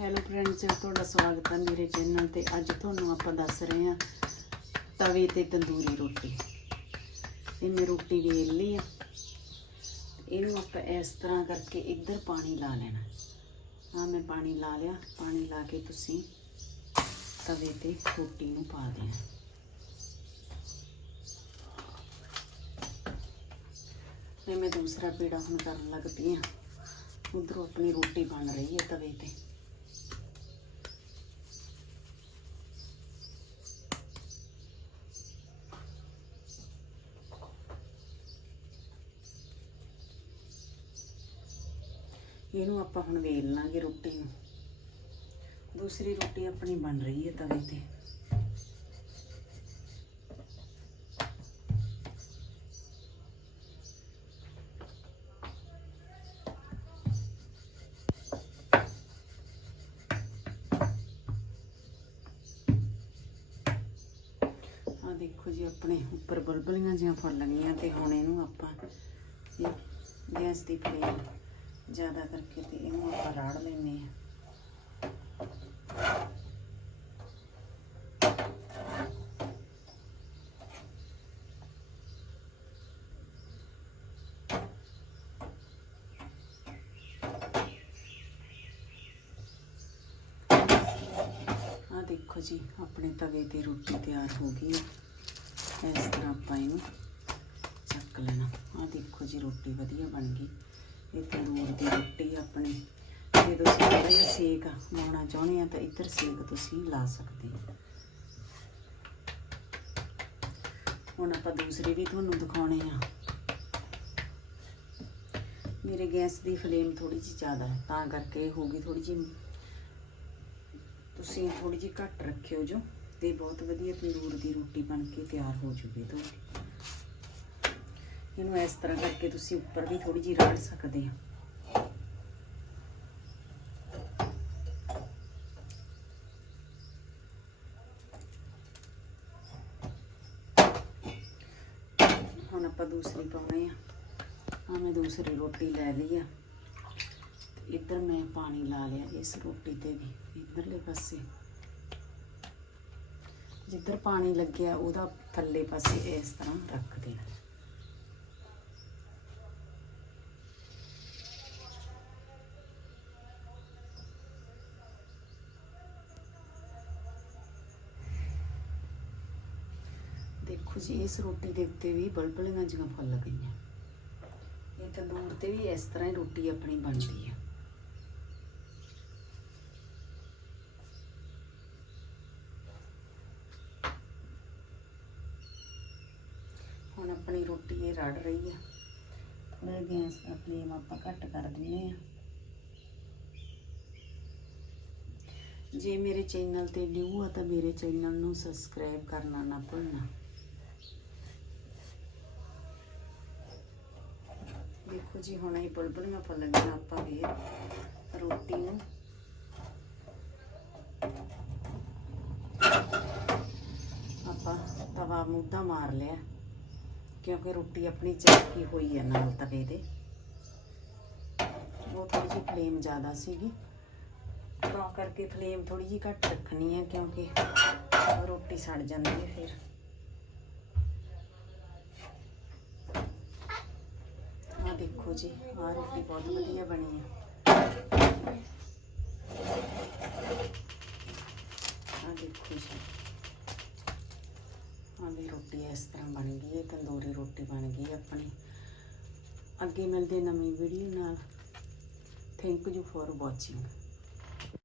Hello friends ਤੁਹਾਡਾ ਸਵਾਗਤ ਹੈ ਮੇਰੇ ਚੈਨਲ ਤੇ। ਅੱਜ ਤੁਹਾਨੂੰ ਆਪਾਂ ਦੱਸ ਰਹੇ ਹਾਂ ਤਵੇ ਤੇ ਤੰਦੂਰੀ ਰੋਟੀ। ਇਹ ਮੈਂ ਰੋਟੀ ਵੇਲ ਲਈ ਆ। ਇਹਨੂੰ ਆਪਾਂ ਇਸ ਤਰ੍ਹਾਂ ਕਰਕੇ ਇੱਧਰ ਪਾਣੀ ਲਾ ਲੈਣਾ। ਆ ਮੈਂ ਪਾਣੀ ਲਾ ਲਿਆ। ਪਾਣੀ ਲਾ ਕੇ ਤੁਸੀਂ ਤਵੇ ਤੇ ਰੋਟੀ ਨੂੰ ਪਾ ਦੇਣਾ। ਤੇ ਮੈਂ ਦੂਸਰਾ ਪੀੜਾ ਹੁਣ ਕਰਨ ਲੱਗ ਪਈ ਆ ਉਧਰੋਂ ਆਪਣੀ ਰੋਟੀ ਬਣ ਰਹੀ ਹੈ ਤਵੇ ਤੇ। ਇਹਨੂੰ ਆਪਾਂ ਹੁਣ ਵੇਲ ਲਾਂਗੇ ਰੋਟੀ ਨੂੰ। ਦੂਸਰੀ ਰੋਟੀ ਆਪਣੀ ਬਣ ਰਹੀ ਹੈ ਤਵੇ ਤੇ। ਆ ਦੇਖੋ ਜੀ, ਆਪਣੇ ਉੱਪਰ ਬਲਬਲੀਆਂ ਜਿਹੀਆਂ ਫੁੱਲ ਗਈਆਂ ਤੇ ਹੁਣ ਇਹਨੂੰ ਆਪਾਂ ਇਹ ਗੈਸ ਦੀ ਫਲੇਮ ਜ਼ਿਆਦਾ ਕਰਕੇ ਤੇ ਇਹਨੂੰ ਆਪਾਂ ਰਾੜ ਲੈਨੇ ਆ ਆ ਦੇਖੋ ਜੀ ਆਪਣੇ ਤਵੇ ਤੇ ਰੋਟੀ ਤਿਆਰ ਹੋ ਗਈ ਹੈ ਇਸ ਤਰ੍ਹਾਂ ਆਪਾਂ ਇਹਨੂੰ ਚੱਕ ਲੈਣਾ ਆ ਦੇਖੋ ਜੀ ਰੋਟੀ ਵਧੀਆ ਬਣ ਗਈ ਇਹ ਤੰਦੂਰ ਦੀ ਰੋਟੀ ਆਪਣੀ। ਜੇ ਤੁਸੀਂ ਥੋੜ੍ਹਾ ਜਿਹਾ ਸੇਕ ਲਾਉਣਾ ਚਾਹੁੰਦੇ ਆ ਤਾਂ ਇੱਧਰ ਸੇਕ ਤੁਸੀਂ ਲਾ ਸਕਦੇ ਹੋ ਹੁਣ ਆਪਾਂ ਦੂਸਰੀ ਵੀ ਤੁਹਾਨੂੰ ਦਿਖਾਉਣੇ ਆ। ਮੇਰੇ ਗੈਸ ਦੀ ਫਲੇਮ ਥੋੜੀ ਜਿਹੀ ਜ਼ਿਆਦਾ ਹੈ, ਤਾਂ ਕਰਕੇ ਇਹ ਹੋਊਗੀ ਥੋੜੀ ਜਿਹੀ ਤੁਸੀਂ ਥੋੜੀ ਜਿਹੀ ਘੱਟ ਰੱਖਿਓ ਜੋ, ਤੇ ਬਹੁਤ ਵਧੀਆ ਤੰਦੂਰ ਦੀ ਰੋਟੀ ਬਣ ਕੇ ਤਿਆਰ ਹੋ ਜੂਗੀ ਤੁਹਾਡੀ। ਇਹਨੂੰ ਇਸ ਤਰ੍ਹਾਂ ਕਰਕੇ ਤੁਸੀਂ ਉੱਪਰ ਵੀ ਥੋੜੀ ਜਿਹੀ ਰਾੜ ਸਕਦੇ ਆ ਹੁਣ ਆਪਾਂ ਦੂਸਰੀ ਪਾਉਣੇ ਆ। ਆ ਮੈਂ ਦੂਸਰੀ ਰੋਟੀ ਲੈ ਲਈ ਆ। ਇੱਧਰ ਮੈਂ ਪਾਣੀ ਲਾ ਲਿਆ ਇਸ ਰੋਟੀ ਤੇ ਵੀ, ਇੱਧਰਲੇ ਪਾਸੇ। ਜਿੱਧਰ ਪਾਣੀ ਲੱਗਿਆ ਉਹਦਾ ਥੱਲੇ ਪਾਸੇ ਇਸ ਤਰ੍ਹਾਂ ਰੱਖ ਦੇਣਾ। ਦੇਖੋ ਜੀ, ਇਸ ਰੋਟੀ ਦੇ ਉੱਤੇ ਵੀ ਬਲਬਲੀਆਂ ਜਿਹੀਆਂ ਫੁੱਲ ਗਈਆਂ। ਇਹ ਤੰਦੂਰ ਤੇ ਵੀ ਇਸ ਤਰ੍ਹਾਂ ਹੀ ਰੋਟੀ ਆਪਣੀ ਬਣਦੀ ਹੈ ਹੁਣ ਆਪਣੀ ਰੋਟੀ ਇਹ ਰੜ ਰਹੀ ਹੈ ਥੋੜਾ ਗੈਸ ਦਾ ਫਲੇਮ ਆਪਾਂ ਘੱਟ ਕਰ ਦਿੰਨੇ ਆ। ਜੇ ਮੇਰੇ ਚੈਨਲ ਤੇ ਨਿਊ ਆ ਤਾਂ ਮੇਰੇ ਚੈਨਲ ਨੂੰ ਸਬਸਕ੍ਰਾਈਬ ਕਰਨਾ ਨਾ ਭੁੱਲਣਾ। ਦੇਖੋ ਜੀ, ਹੁਣ ਇਹ ਬੁਲਬੁਲੀਆਂ ਫੁੱਲ ਗਈਆਂ ਆਪਾਂ ਵੀ ਰੋਟੀ ਨੂੰ। ਆਪਾਂ ਤਵਾ ਮੁੱਦਾ ਮਾਰ ਲਿਆ, ਕਿਉਂਕਿ ਰੋਟੀ ਆਪਣੀ ਚੱਕੀ ਹੋਈ ਹੈ ਨਾਲ ਤਵੇ ਦੇ ਉਹ ਥੋੜੀ ਜਿਹੀ ਫਲੇਮ ਜ਼ਿਆਦਾ ਸੀਗੀ। ਤਾਂ ਕਰਕੇ ਫਲੇਮ ਥੋੜੀ ਜਿਹੀ ਘੱਟ ਰੱਖਣੀ ਹੈ ਕਿਉਂਕਿ ਰੋਟੀ ਸੜ ਜਾਂਦੀ ਹੈ ਫਿਰ। ਜੀ ਆ ਰੋਟੀ ਬਹੁਤ ਵਧੀਆ ਬਣੀ ਹੈ ਆ ਦੇਖੋ ਜੀ। ਆ ਵੀ ਰੋਟੀ ਇਸ ਤਰ੍ਹਾਂ ਬਣ ਗਈ ਹੈ, ਤੰਦੂਰੀ ਰੋਟੀ ਬਣ ਗਈ ਆਪਣੀ। ਅੱਗੇ ਮਿਲਦੇ ਨਵੀਂ ਵੀਡੀਓ ਨਾਲ। Thank you for watching